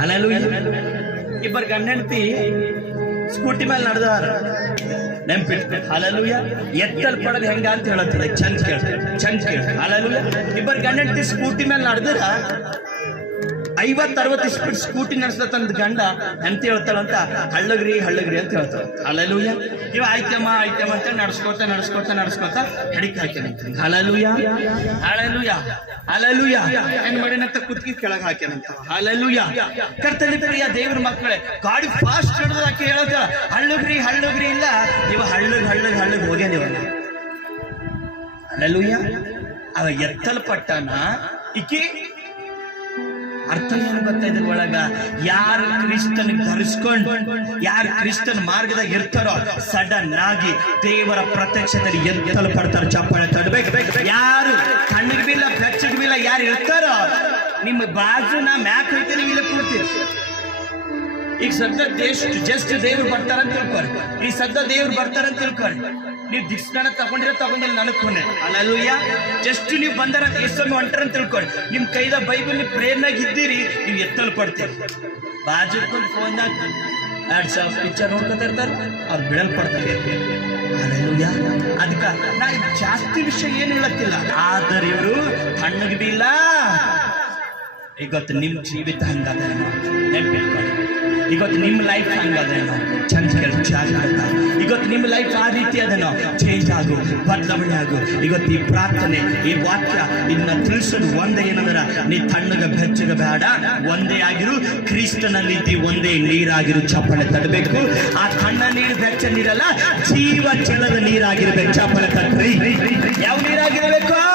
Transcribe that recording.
ಅಲ್ಲೂ ಇಬ್ಬರು ಗಂಡ ಹೆಂಡತಿ ಸ್ಕೂಟಿ ಮೇಲೆ ನಡೆದಾರ. ನೆನ್ಪಿಟ್ಟು ಅಲಲುಯ ಎತ್ತಲ್ ಪಡದ್ ಹೆಂಗ ಅಂತ ಹೇಳತ್ತದ. ಚಂದ ಕೇಳ. ಚಂದ ಕೇಳ. ಅಲಲುಯ ಇಬ್ಬರು ಗಂಡ ಹೆಂಡತಿ ಸ್ಕೂಟಿ ಮೇಲೆ ನಡೆದ್ರ. ಐವತ್ ಅರವತ್ತು ಸ್ಪೀಡ್ ಸ್ಕೂಟಿ ನಡೆಸ್ಲತ್ತಂದ ಗಂಡ ಎಂತ ಹೇಳ್ತಾಳಂತ, ಹಳ್ಳಗ್ರಿ ಹಳ್ಳಗ್ರಿ ಅಂತ ಹೇಳ್ತಾಳೆ. ಅಲಲುಯ ಇವ ಆಯ್ತಮ್ಮ ಆಯ್ತಮ್ಮ ಅಂತ ನಡ್ಸ್ಕೊತ ನಡ್ಸ್ಕೊತ ನಡ್ಸ್ಕೊತ ಹಡಿಕ್ ಹಾಕ್ಯಾನಂತ ಹಲಲುಯ ಹಳಲುಯ ಹಲಲುಯ ಏನ್ ಮಾಡಿನಂತ ಕುತ್ಕಿ ಕೆಳಗ್ ಹಾಕ್ಯಾನಂತ ಹಲಲುಯ ಕರ್ತಲಿ ಪ್ರಿಯ ದೇವ್ರ ಮಕ್ಕಳೇ, ಗಾಡಿ ಫಾಸ್ಟ್ ಹಿಡಿದ ಆಕೆ ಹೇಳೋದ ಹಳ್ಳಗ್ರಿ ಹಳ್ಳಗ್ರಿ ಇಲ್ಲ. ಇವ ಹಳ್ಳಗ್ ಹಳ್ಳಗ್ ಹಳ್ಳಗ್ ಹೋಗ್ಯಾನ ಇವ ಹಲಲುಯ ಅವ ಎತ್ತಲ್ಪಟ್ಟನ ಇಕಿ ಅರ್ಥ ಏನು ಗೊತ್ತಾ ಇದ್ರ ಒಳಗ? ಯಾರು ಕ್ರಿಸ್ತನ್ ಧರಿಸ್ಕೊಂಡು, ಯಾರು ಕ್ರಿಸ್ತನ್ ಮಾರ್ಗದಾಗ ಇರ್ತಾರೋ ಸಡನ್ ಆಗಿ ದೇವರ ಪ್ರತ್ಯಕ್ಷದಲ್ಲಿ ಎತ್ತಲು ಪಡ್ತಾರ ಚಪ್ಪಾಳೆ ತಡ್ಬೇಕು. ಯಾರು ಕಣ್ಣಿಗೆ ಬಿಲ್ಲ ಬೆಚ್ಚಗೆ ಬಿಲ್ಲ ಯಾರು ಇರ್ತಾರೋ, ನಿಮ್ಮ ಬಾಜು ನಾ ಮ್ಯಾಕ್ ಹೋಯ್ತೆ ನೀವು ಇಲ್ಲ ಕೂಡ್ತೀರಿ ಈಗ ಸದ್ಯ ದೇಶ ಜಸ್ಟ್ ದೇವ್ರು ಬರ್ತಾರಂತ ತಿಳ್ಕೊಳ್ಳಿ ಈ ಸದ್ಯ ದೇವ್ರು ಬರ್ತಾರಂತ ತಿಳ್ಕೊರಿ ನೀವು ದಿಕ್ಸ್ನಾನ ತಗೊಂಡಿರೋ ತಗೊಂಡಿಲ್ಲ ನನಗೆ ಕೊನೆ. ಅಲ್ಲೂಯ್ಯ ಜಸ್ಟ್ ನೀವು ಬಂದಾರ ಎಷ್ಟೊಂದು ಅಂತ ತಿಳ್ಕೊಳ್ಳಿ ನಿಮ್ಮ ಕೈದ ಬೈಬಲ್ ನೀವು ಪ್ರೇರ್ನಾಗ ಇದ್ದೀರಿ ನೀವು ಎತ್ತಲ್ ಕೊಡ್ತೀರಿ ಬಾಜುಕೊಂಡು ಫೋನ್ದಾಗ ಎರಡು ಸಾವಿರ ಪಿಕ್ಚರ್ ನೋಡ್ಕೊತಾ ಇರ್ತಾರೆ, ಅವ್ರು ಬಿಡಲ್ ಪಡ್ತಾರೆ ಅದಕ್ಕ ನಾ ಜಾಸ್ತಿ ವಿಷಯ ಏನು ಹೇಳತ್ತಿಲ್ಲ. ಆದ್ರೆ ಇವರು ಹಣ್ಣಿಗೆ ಬೀಲ್ಲ ಇವತ್ತು ನಿಮ್ಮ ಜೀವಿತ ಹಂಗದೇನೋ ನೆನ್ಪಿಟ್ಕೊಳ್ಳಿ ಇವತ್ತು ನಿಮ್ಮ ಲೈಫ್ ಹಂಗದೇನೋ ಚಂದ ಕೆಲಸ ಆಗ ಇವತ್ತು ನಿಮ್ಮ ಲೈಫ್ ಆ ರೀತಿ ಅದೇನೋ. ಚೇಂಜ್ ಆಗು, ಬದಲಾವಣೆ ಆಗು. ಇವತ್ತು ಈ ಪ್ರಾರ್ಥನೆ, ಈ ವಾಕ್ಯ ಇದನ್ನ ತಿಳಿಸೋದು ಒಂದೇ ಏನಂದ್ರ, ನೀ ತಣ್ಣಗ ಬೆಚ್ಚಗ ಬೇಡ ಒಂದೇ ಆಗಿರು ಕ್ರಿಸ್ತನಲ್ಲಿದ್ದಿ ಒಂದೇ ನೀರಾಗಿರು, ಚಪ್ಪಳೆ ತಡಬೇಕು. ಆ ತಣ್ಣ ನೀರು ಬೆಚ್ಚ ನೀರಲ್ಲ, ಜೀವ ಚೆಲ್ಲದ ನೀರಾಗಿರ್ಬೇಕು, ಚಪ್ಪಳೆ ತಟ್ರಿ ಯಾವ ನೀರಾಗಿರಬೇಕು?